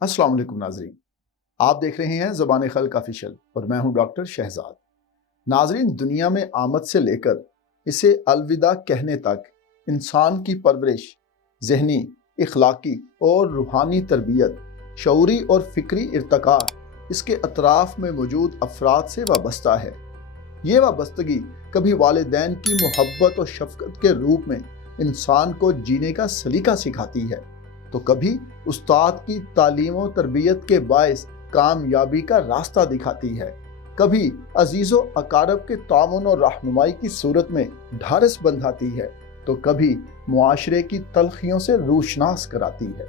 अस्सलाम वालेकुम नाजरीन, आप देख रहे हैं ज़बान खल्क ऑफिशियल और मैं हूं डॉक्टर शहजाद। नाजरीन, दुनिया में आमद से लेकर इसे अलविदा कहने तक इंसान की परवरिश ज़हनी, इखलाकी और रूहानी तरबियत, शऊरी और फ़िक्री इर्तका इसके अतराफ़ में मौजूद अफराद से वाबस्ता है। ये वाबस्तगी कभी वालिदैन की मोहब्बत और शफ़क़त के रूप में इंसान को जीने का सलीका सिखाती है, तो कभी उस्ताद की तालीम और तरबियत के बायस कामयाबी का रास्ता दिखाती है, कभी अजीज़ो अकारब के तामुन और रहनुमाई की सूरत में ढारस बंधाती है, तो कभी मुआशरे की तलखियों से रूशनास कराती है।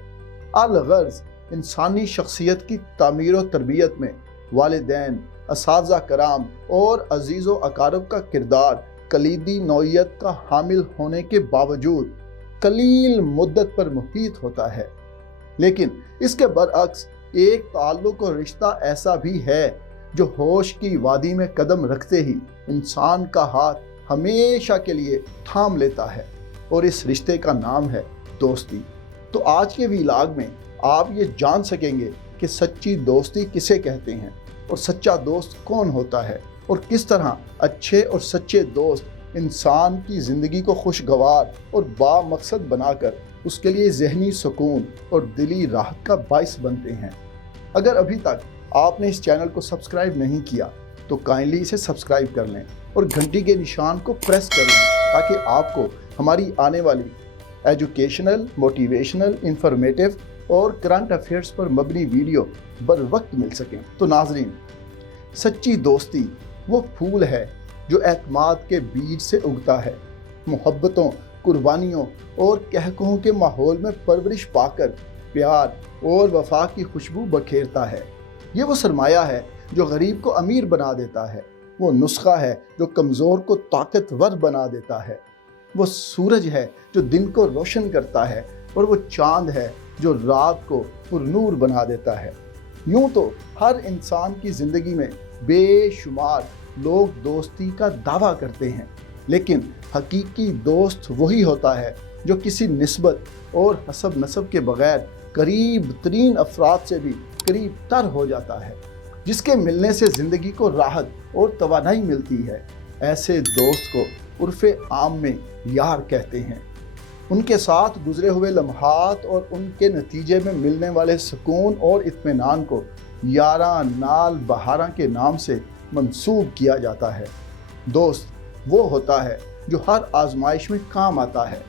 अलगर्ज़ इंसानी शख्सियत की तामीर और तरबियत में वालिदैन, असातिज़ा कराम और अजीज़ो अकारब का किरदार कलीदी नौइयत का हामिल होने के बावजूद कलील मुद्दत पर मुहीत होता है। लेकिन इसके बरअक्स एक ताल्लुक और रिश्ता ऐसा भी है जो होश की वादी में कदम रखते ही इंसान का हाथ हमेशा के लिए थाम लेता है, और इस रिश्ते का नाम है दोस्ती। तो आज के व्लॉग में आप ये जान सकेंगे कि सच्ची दोस्ती किसे कहते हैं और सच्चा दोस्त कौन होता है, और किस तरह अच्छे और सच्चे दोस्त इंसान की ज़िंदगी को खुशगवार और बामकसद बनाकर उसके लिए ज़हनी सुकून और दिली राहत का बाइस बनते हैं। अगर अभी तक आपने इस चैनल को सब्सक्राइब नहीं किया तो काइंडली इसे सब्सक्राइब कर लें और घंटी के निशान को प्रेस कर लें, ताकि आपको हमारी आने वाली एजुकेशनल, मोटिवेशनल, इंफॉर्मेटिव और करंट अफेयर्स पर मबनी वीडियो बर वक्त मिल सकें। तो नाजरीन, सच्ची दोस्ती वो फूल है जो एतमाद के बीज से उगता है, मोहब्बतों, कुर्बानियों और कहकों के माहौल में परवरिश पाकर प्यार और वफा की खुशबू बखेरता है। ये वो सरमाया है जो गरीब को अमीर बना देता है, वो नुस्खा है जो कमज़ोर को ताकतवर बना देता है, वो सूरज है जो दिन को रोशन करता है, और वो चाँद है जो रात को पुरनूर बना देता है। यूँ तो हर इंसान की ज़िंदगी में बेशुमार लोग दोस्ती का दावा करते हैं, लेकिन हकीकी दोस्त वही होता है जो किसी निस्बत और हसब नसब के बगैर करीब तरीन अफराद से भी करीब तर हो जाता है, जिसके मिलने से ज़िंदगी को राहत और तवानाई मिलती है। ऐसे दोस्त को उर्फ़े आम में यार कहते हैं। उनके साथ गुजरे हुए लम्हात और उनके नतीजे में मिलने वाले सुकून और इत्मीनान को यारा नाल बहारा के नाम से मंसूब किया जाता है। दोस्त वो होता है जो हर आजमाइश में काम आता है,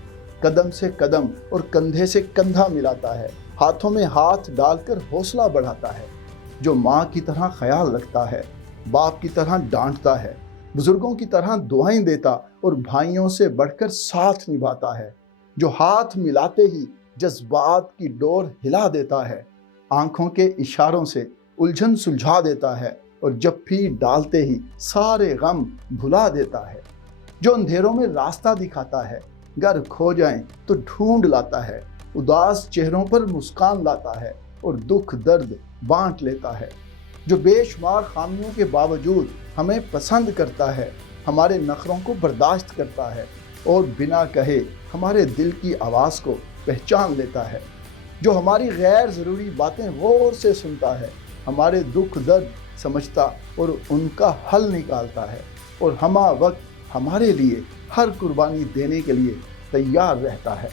कदम से कदम और कंधे से कंधा मिलाता है, हाथों में हाथ डालकर हौसला बढ़ाता है, जो माँ की तरह ख्याल रखता है, बाप की तरह डांटता है, बुजुर्गों की तरह दुआएं देता और भाइयों से बढ़कर साथ निभाता है, जो हाथ मिलाते ही जज्बात की डोर हिला देता है, आंखों के इशारों से उलझन सुलझा देता है और जफ्फी डालते ही सारे गम भुला देता है, जो अंधेरों में रास्ता दिखाता है, घर खो जाएं तो ढूंढ लाता है, उदास चेहरों पर मुस्कान लाता है और दुख दर्द बांट लेता है, जो बेशुमार खामियों के बावजूद हमें पसंद करता है, हमारे नखरों को बर्दाश्त करता है और बिना कहे हमारे दिल की आवाज़ को पहचान लेता है, जो हमारी गैर ज़रूरी बातें गौर से सुनता है, हमारे दुख दर्द समझता और उनका हल निकालता है, और हमा वक्त हमारे लिए हर कुर्बानी देने के लिए तैयार रहता है।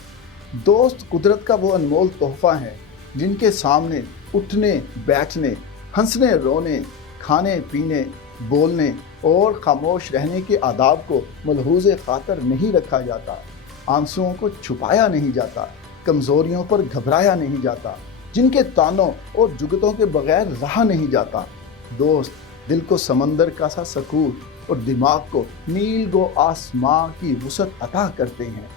दोस्त कुदरत का वो अनमोल तोहफ़ा है जिनके सामने उठने बैठने, हंसने रोने, खाने पीने, बोलने और खामोश रहने के आदाब को मलहूज़े ख़ातर नहीं रखा जाता, आंसुओं को छुपाया नहीं जाता, कमज़ोरियों पर घबराया नहीं जाता, जिनके तानों और जुगतों के बगैर रहा नहीं जाता। दोस्त दिल को समंदर का सा सकून और दिमाग को नील गो आसमां की वुसअत अता करते हैं।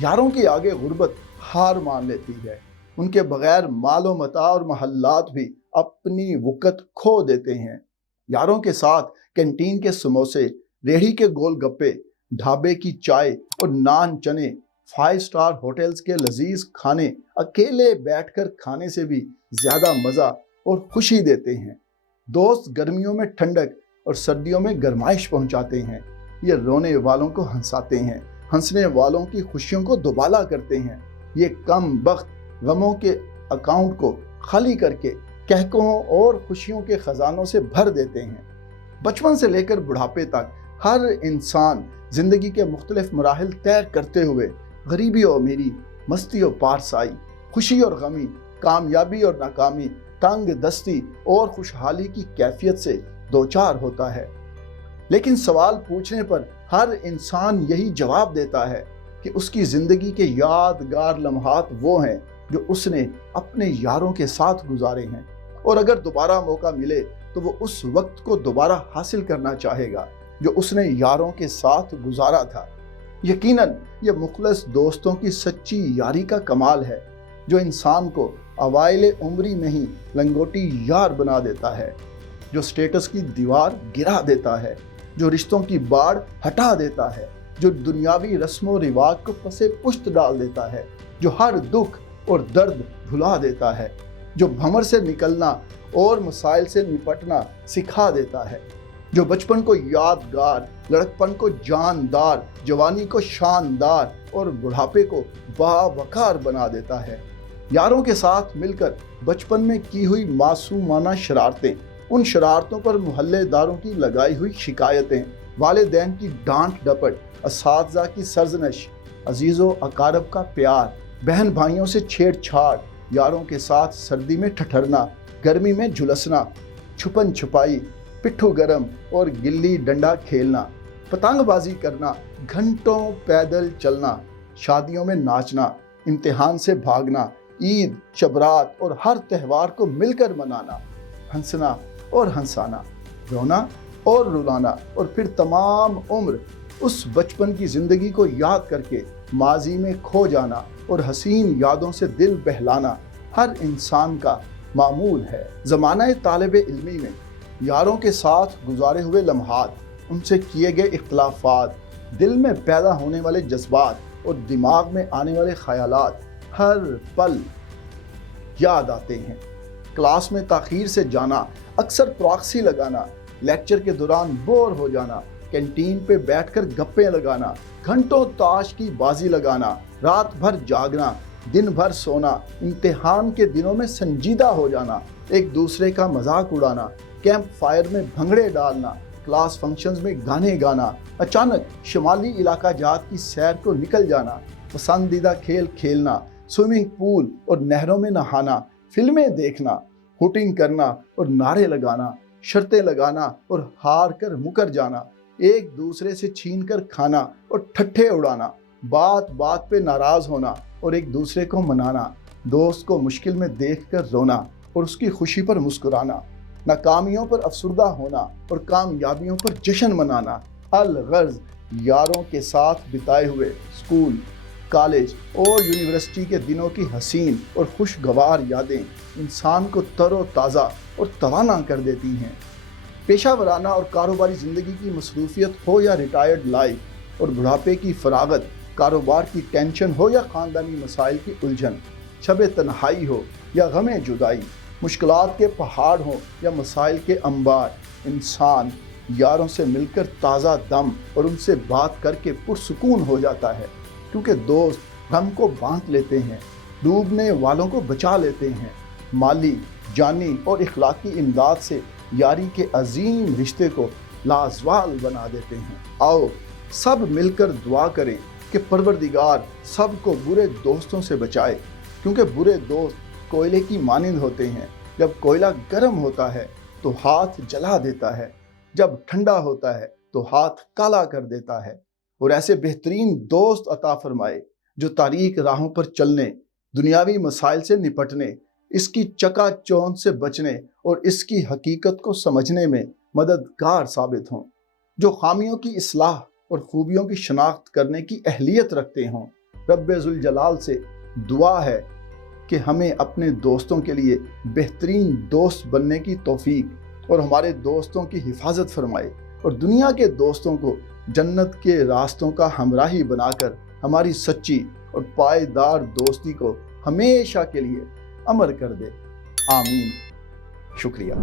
यारों के आगे गुर्बत हार मान लेती है, उनके बगैर मालो मता और महल्लात भी अपनी वक़्त खो देते हैं। यारों के साथ कैंटीन के समोसे, रेहड़ी के गोलगप्पे, ढाबे की चाय और नान चने, 5 स्टार होटल्स के लजीज खाने अकेले बैठकर खाने से भी ज़्यादा मज़ा और खुशी देते हैं। दोस्त गर्मियों में ठंडक और सर्दियों में गरमाइश पहुंचाते हैं। ये रोने वालों को हंसाते हैं, हंसने वालों की खुशियों को दुबाला करते हैं। ये कम बख्त गमों के अकाउंट को خالی کر کے کہکہوں اور خوشیوں کے خزانوں سے بھر دیتے ہیں۔ بچپن سے لے کر بڑھاپے تک ہر انسان زندگی کے مختلف مراحل طے کرتے ہوئے غریبی و امیری، مستی و پارسائی، خوشی اور غمی، کامیابی اور ناکامی، تنگ دستی اور خوشحالی کی کیفیت سے دوچار ہوتا ہے۔ لیکن سوال پوچھنے پر ہر انسان یہی جواب دیتا ہے کہ اس کی زندگی کے یادگار لمحات وہ ہیں جو اس نے اپنے یاروں کے ساتھ گزارے ہیں، اور اگر دوبارہ موقع ملے تو وہ اس وقت کو دوبارہ حاصل کرنا چاہے گا جو اس نے یاروں کے ساتھ گزارا تھا۔ یقیناً یہ مخلص دوستوں کی سچی یاری کا کمال ہے جو انسان کو اوائل عمری میں ہی لنگوٹی یار بنا دیتا ہے، جو سٹیٹس کی دیوار گرا دیتا ہے، جو رشتوں کی باڑ ہٹا دیتا ہے، جو دنیاوی رسم و رواج کو پسے پشت ڈال دیتا ہے، جو ہر دکھ اور درد بھلا دیتا ہے، جو بھنور سے نکلنا اور مسائل سے نپٹنا سکھا دیتا ہے، جو بچپن کو یادگار، لڑکپن کو جاندار، جوانی کو شاندار اور بڑھاپے کو باوقار بنا دیتا ہے۔ یاروں کے ساتھ مل کر بچپن میں کی ہوئی معصومانہ شرارتیں، ان شرارتوں پر محلے داروں کی لگائی ہوئی شکایتیں، والدین کی ڈانٹ ڈپٹ، اساتذہ کی سرزنش، عزیز و اقارب کا پیار، بہن بھائیوں سے چھیڑ چھاڑ، یاروں کے ساتھ سردی میں ٹھٹھرنا، گرمی میں جھلسنا، چھپن چھپائی، پٹھو گرم اور گلی ڈنڈا کھیلنا، پتنگ بازی کرنا، گھنٹوں پیدل چلنا، شادیوں میں ناچنا، امتحان سے بھاگنا، عید، شبرات اور ہر تہوار کو مل کر منانا، ہنسنا اور ہنسانا، رونا اور رلانا، اور پھر تمام عمر اس بچپن کی زندگی کو یاد کر کے ماضی میں کھو جانا اور حسین یادوں سے دل بہلانا ہر انسان کا معمول ہے۔ زمانہ طالب علمی میں یاروں کے ساتھ گزارے ہوئے لمحات، ان سے کیے گئے اختلافات، دل میں پیدا ہونے والے جذبات اور دماغ میں آنے والے خیالات ہر پل یاد آتے ہیں۔ کلاس میں تاخیر سے جانا، اکثر پراکسی لگانا، لیکچر کے دوران بور ہو جانا، کینٹین پہ بیٹھ کر گپیں لگانا، گھنٹوں تاش کی بازی لگانا، رات بھر جاگنا، دن بھر سونا، امتحان کے دنوں میں سنجیدہ ہو جانا، ایک دوسرے کا مذاق اڑانا، کیمپ فائر میں بھنگڑے ڈالنا، کلاس فنکشنز میں گانے گانا، اچانک شمالی علاقہ جات کی سیر کو نکل جانا، پسندیدہ کھیل کھیلنا، سوئمنگ پول اور نہروں میں نہانا، فلمیں دیکھنا، ہوٹنگ کرنا اور نعرے لگانا، شرطیں لگانا اور ہار کر مکر جانا، ایک دوسرے سے چھین کر کھانا اور ٹھٹھے اڑانا، بات بات پہ ناراض ہونا اور ایک دوسرے کو منانا، دوست کو مشکل میں دیکھ کر رونا اور اس کی خوشی پر مسکرانا، ناکامیوں پر افسردہ ہونا اور کامیابیوں پر جشن منانا۔ الغرض یاروں کے ساتھ بتائے ہوئے اسکول، کالج اور یونیورسٹی کے دنوں کی حسین اور خوشگوار یادیں انسان کو تر و تازہ اور توانا کر دیتی ہیں۔ پیشہ ورانہ اور کاروباری زندگی کی مصروفیت ہو یا ریٹائرڈ لائف، اور بڑھاپے کی فراغت، کاروبار کی ٹینشن ہو یا خاندانی مسائل کی الجھن، شب تنہائی ہو یا غم جدائی، مشکلات کے پہاڑ ہوں یا مسائل کے انبار، انسان یاروں سے مل کر تازہ دم اور ان سے بات کر کے پرسکون ہو جاتا ہے، کیونکہ دوست غم کو بانٹ لیتے ہیں، ڈوبنے والوں کو بچا لیتے ہیں، مالی، جانی اور اخلاقی امداد سے یاری کے عظیم رشتے کو لازوال بنا دیتے ہیں۔ آؤ سب مل کر دعا کریں کہ پروردگار سب کو برے دوستوں سے بچائے، کیونکہ برے دوست کوئلے کی مانند ہوتے ہیں، جب کوئلہ گرم ہوتا ہے تو ہاتھ جلا دیتا ہے، جب ٹھنڈا ہوتا ہے تو ہاتھ کالا کر دیتا ہے، اور ایسے بہترین دوست عطا فرمائے جو تاریک راہوں پر چلنے، دنیاوی مسائل سے نپٹنے، اس کی چکا چوند سے بچنے اور اس کی حقیقت کو سمجھنے میں مددگار ثابت ہوں، جو خامیوں کی اصلاح اور خوبیوں کی شناخت کرنے کی اہلیت رکھتے ہوں۔ رب ذوالجلال سے دعا ہے کہ ہمیں اپنے دوستوں کے لیے بہترین دوست بننے کی توفیق اور ہمارے دوستوں کی حفاظت فرمائے، اور دنیا کے دوستوں کو جنت کے راستوں کا ہمراہی بنا کر ہماری سچی اور پائیدار دوستی کو ہمیشہ کے لیے امر کر دے۔ آمین۔ شکریہ۔